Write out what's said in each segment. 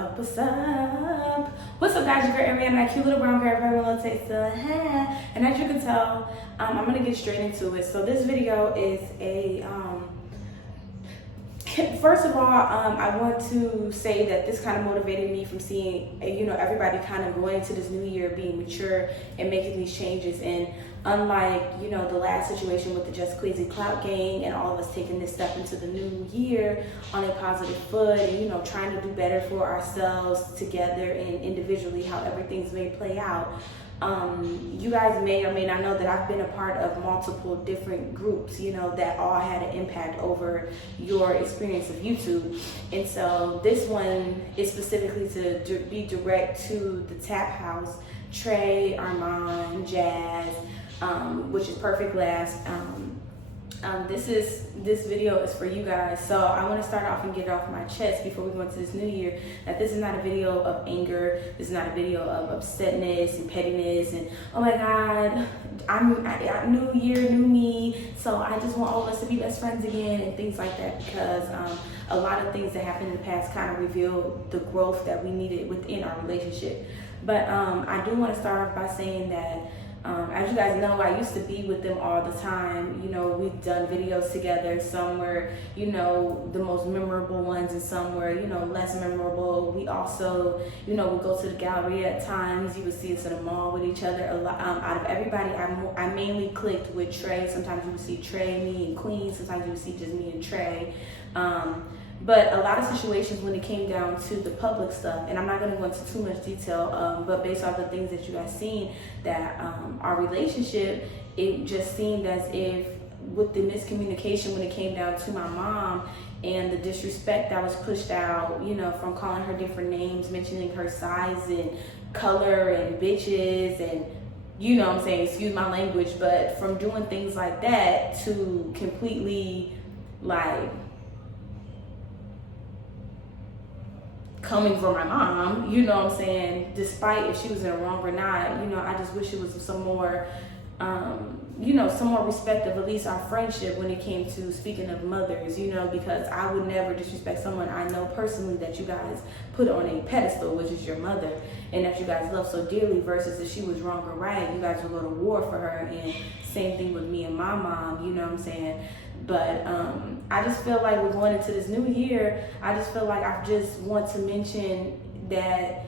up, what's up? What's up, guys? Your girl Airi, that cute little brown girl everyone takes the hair. And as you can tell, I'm gonna get straight into it. So this video is a first of all, I want to say that this kind of motivated me from seeing, everybody kind of going into this new year being mature and making these changes. And unlike, the last situation with the Just Crazy Clout Gang and all of us taking this step into the new year on a positive foot and, trying to do better for ourselves together and individually, however things may play out. You guys may or may not know that I've been a part of multiple different groups, that all had an impact over your experience of YouTube. And so this one is specifically to be direct to the T.A.P house, Trey, Armon, Jazz, which is Perfectlaughs. This video is for you guys. So I want to start off and get it off my chest before we go into this new year, that this is not a video of anger. This is not a video of upsetness and pettiness and, oh my God, I new year, new me. So I just want all of us to be best friends again and things like that, because a lot of things that happened in the past kind of revealed the growth that we needed within our relationship. But I do want to start off by saying that as you guys know, I used to be with them all the time. We've done videos together. Some were, the most memorable ones, and some were, less memorable. We also, we go to the gallery at times. You would see us in a mall with each other. A lot, out of everybody, I mainly clicked with Trey. Sometimes you would see Trey, me, and Queen. Sometimes you would see just me and Trey. But a lot of situations when it came down to the public stuff, and I'm not going to go into too much detail, but based off the things that you guys seen, that our relationship, it just seemed as if with the miscommunication when it came down to my mom and the disrespect that was pushed out, from calling her different names, mentioning her size and color and bitches and, what I'm saying, excuse my language, but from doing things like that to completely coming from my mom, what I'm saying, despite if she was in the wrong or not, I just wish it was some more, some more respect of at least our friendship when it came to speaking of mothers, because I would never disrespect someone I know personally that you guys put on a pedestal, which is your mother, and that you guys love so dearly, versus if she was wrong or right, you guys would go to war for her. And same thing with me and my mom, what I'm saying. But I just feel like we're going into this new year. I just feel like I just want to mention that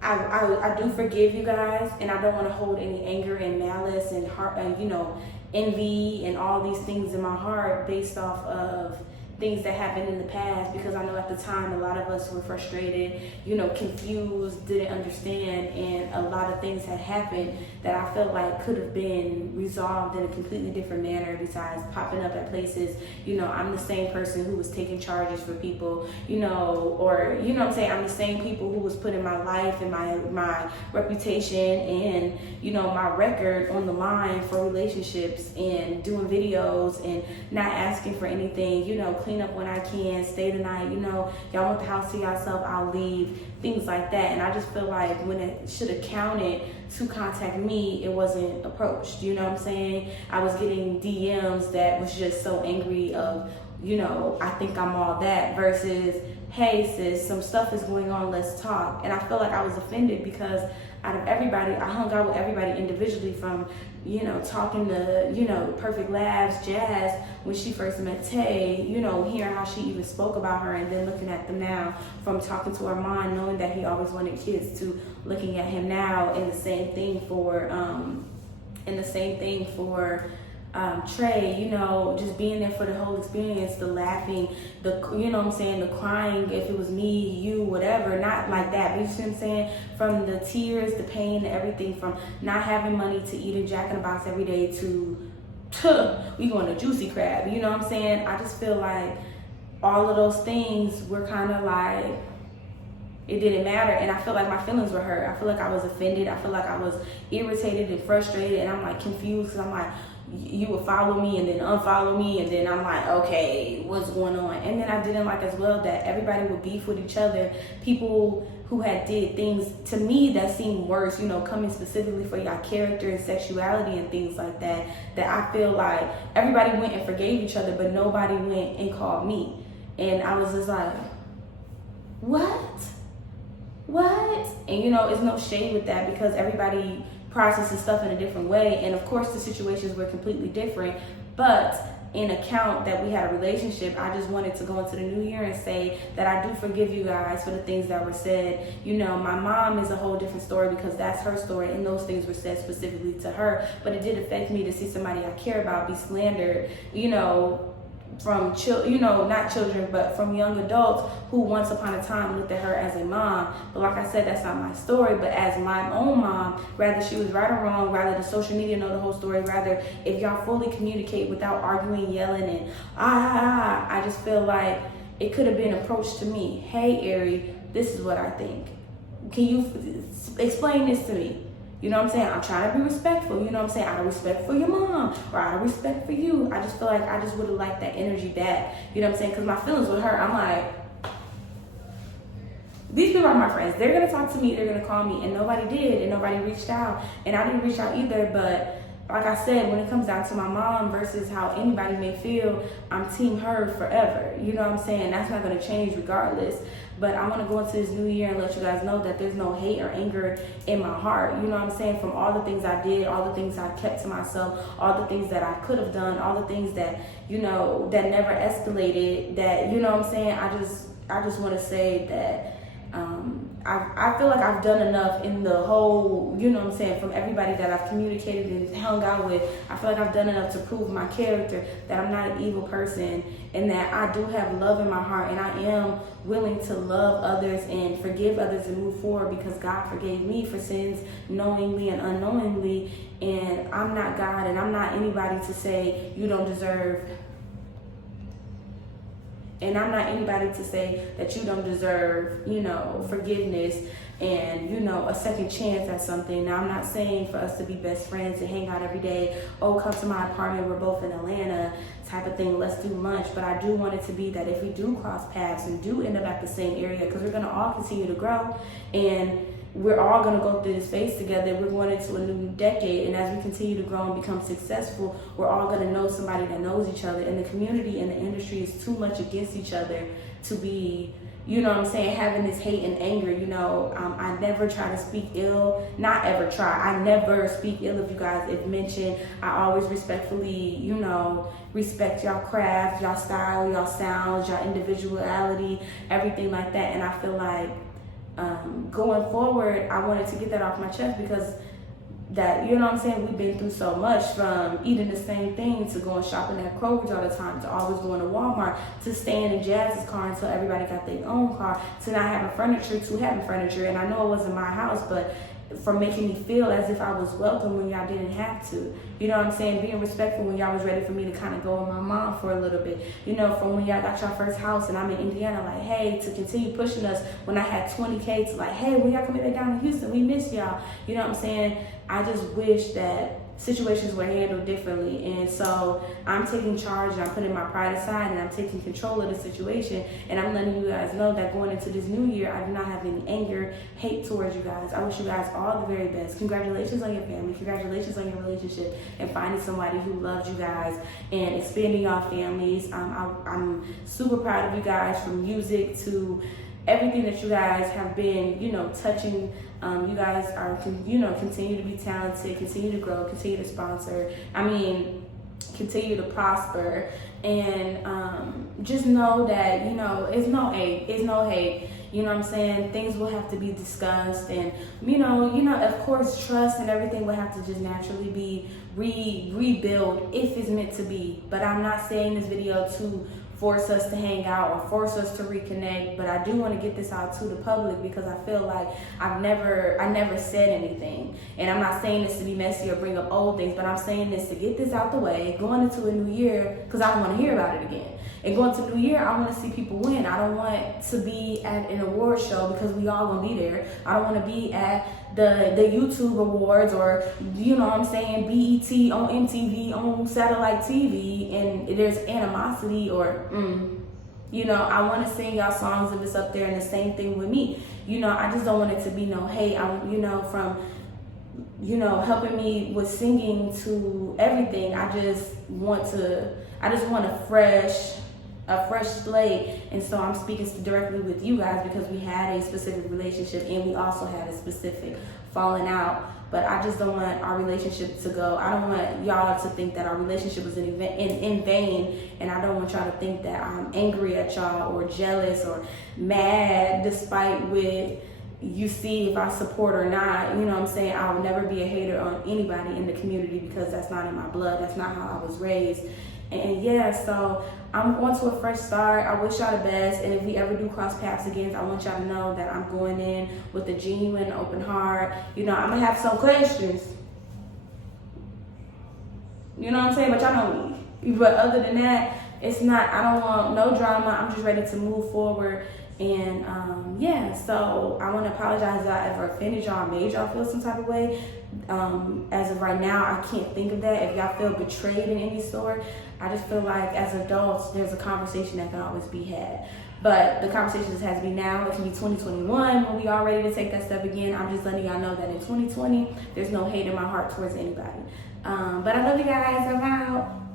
I do forgive you guys, and I don't want to hold any anger and malice and heart, envy and all these things in my heart based off of things that happened in the past, because I know at the time a lot of us were frustrated, confused, didn't understand, and a lot of things had happened that I felt like could have been resolved in a completely different manner besides popping up at places. I'm the same person who was taking charges for people, or, what I'm saying, I'm the same people who was putting my life and my reputation and, my record on the line for relationships and doing videos and not asking for anything, clean up when I can, stay the night, y'all want the house to yourself, I'll leave, things like that. And I just feel like when it should have counted to contact me, it wasn't approached, what I'm saying? I was getting DMs that was just so angry of, I think I'm all that, versus, hey sis, some stuff is going on, let's talk. And I feel like I was offended because out of everybody, I hung out with everybody individually, from, talking to, Perfectlaughs, Jazz, when she first met Tay, hearing how she even spoke about her, and then looking at them now, from talking to Armon, knowing that he always wanted kids, to looking at him now, and the same thing for, Trey, just being there for the whole experience, the laughing, the, the crying, if it was me, you, whatever, not like that, but you see what I'm saying? From the tears, the pain, everything, from not having money to eating Jack in the Box every day to we going to Juicy Crab, what I'm saying? I just feel like all of those things were kind of like, it didn't matter, and I feel like my feelings were hurt. I feel like I was offended. I feel like I was irritated and frustrated, and I'm like confused, because I'm like, you would follow me and then unfollow me, and then I'm like, okay, what's going on? And then I didn't like as well that everybody would beef with each other. People who had did things to me that seemed worse, coming specifically for your character and sexuality and things like that, that I feel like everybody went and forgave each other, but nobody went and called me. And I was just like, what? what? And you know, it's no shade with that because everybody processes stuff in a different way. And of course the situations were completely different, but in account that we had a relationship, I just wanted to go into the new year and say that I do forgive you guys for the things that were said. You know, my mom is a whole different story because that's her story and those things were said specifically to her, but it did affect me to see somebody I care about be slandered, you know, from not children, but from young adults who once upon a time looked at her as a mom. But like I said, that's not my story. But as my own mom, rather she was right or wrong, rather the social media know the whole story, rather if y'all fully communicate without arguing, yelling, and I just feel like it could have been approached to me. Hey, Airi, this is what I think. Can you explain this to me? You know what I'm saying? I'm trying to be respectful. You know what I'm saying? Out of respect for your mom or out of respect for you. I just feel like I just would have liked that energy back. You know what I'm saying? Because my feelings with her, I'm like, these people are my friends. They're going to talk to me. They're going to call me. And nobody did. And nobody reached out. And I didn't reach out either. But like I said, when it comes down to my mom versus how anybody may feel, I'm team her forever. You know what I'm saying? That's not going to change regardless. But I want to go into this new year and let you guys know that there's no hate or anger in my heart. You know what I'm saying? From all the things I did, all the things I kept to myself, all the things that I could have done, all the things that, you know, that never escalated, that, you know what I'm saying? I just want to say that I feel like I've done enough in the whole, you know what I'm saying, from everybody that I've communicated and hung out with. I feel like I've done enough to prove my character, that I'm not an evil person, and that I do have love in my heart, and I am willing to love others and forgive others and move forward because God forgave me for sins knowingly and unknowingly. And I'm not God, and I'm not anybody to say you don't deserve. And I'm not anybody to say that you don't deserve, you know, forgiveness and, you know, a second chance at something. Now, I'm not saying for us to be best friends and hang out every day, oh, come to my apartment, we're both in Atlanta, type of thing, let's do lunch. But I do want it to be that if we do cross paths and do end up at the same area, because we're going to all continue to grow and we're all going to go through this phase together. We're going into a new decade, and as we continue to grow and become successful, we're all going to know somebody that knows each other. And the community and the industry is too much against each other to be, you know what I'm saying, having this hate and anger. You know, I never try to speak ill, not ever try. I never speak ill of you guys if mentioned. I always respectfully, you know, respect y'all craft, y'all style, y'all sounds, y'all individuality, everything like that. And I feel like going forward, I wanted to get that off my chest because that, you know what I'm saying, we've been through so much, from eating the same thing to going shopping at Kroger's all the time, to always going to Walmart, to staying in Jazz's car until everybody got their own car, to not having furniture, to having furniture. And I know it wasn't my house, but for making me feel as if I was welcome when y'all didn't have to. You know what I'm saying? Being respectful when y'all was ready for me to kind of go with my mom for a little bit. You know, from when y'all got your first house and I'm in Indiana, like, hey, to continue pushing us when I had 20K, to like, hey, when y'all coming back down to Houston, we miss y'all. You know what I'm saying? I just wish that situations were handled differently. And so I'm taking charge and I'm putting my pride aside and I'm taking control of the situation. And I'm letting you guys know that going into this new year, I do not have any anger, hate towards you guys. I wish you guys all the very best. Congratulations on your family. Congratulations on your relationship and finding somebody who loves you guys and expanding your families. I'm super proud of you guys, from music to everything that you guys have been, you know, touching. You guys are, you know, continue to be talented, continue to grow, continue to sponsor. Continue to prosper, and just know that, you know, it's no hate. You know what I'm saying? Things will have to be discussed, and you know, of course, trust and everything will have to just naturally be rebuilt if it's meant to be. But I'm not saying this video to force us to hang out or force us to reconnect, but I do want to get this out to the public because I feel like I never said anything. And I'm not saying this to be messy or bring up old things, but I'm saying this to get this out the way, going into a new year, because I don't want to hear about it again. And going to the new year, I want to see people win. I don't want to be at an award show because we all gonna be there. I don't want to be at the YouTube awards, or, you know what I'm saying, BET on MTV, on satellite TV, and there's animosity, or you know, I want to sing y'all songs if it's up there, and the same thing with me. You know, I just don't want it to be no hate. You know, from, you know, helping me with singing to everything, I just want a fresh, a fresh slate, and so I'm speaking directly with you guys because we had a specific relationship and we also had a specific falling out. But I just don't want our relationship to go. I don't want y'all to think that our relationship was in vain, and I don't want y'all to think that I'm angry at y'all or jealous or mad despite what you see if I support or not. You know what I'm saying? I will never be a hater on anybody in the community because that's not in my blood. That's not how I was raised. And yeah, so I'm going to a fresh start. I wish y'all the best. And if we ever do cross paths again, I want y'all to know that I'm going in with a genuine, open heart. You know, I'm going to have some questions. You know what I'm saying? But y'all know me. But other than that, it's not, I don't want no drama. I'm just ready to move forward. And yeah, so I want to apologize if I ever offended y'all, made y'all feel some type of way. As of right now, I can't think of that. If y'all feel betrayed in any sort, I just feel like as adults, there's a conversation that can always be had. But the conversation just has to be now. It can be 2021 when we are ready to take that step again. I'm just letting y'all know that in 2020, there's no hate in my heart towards anybody. But I love you guys. I'm out.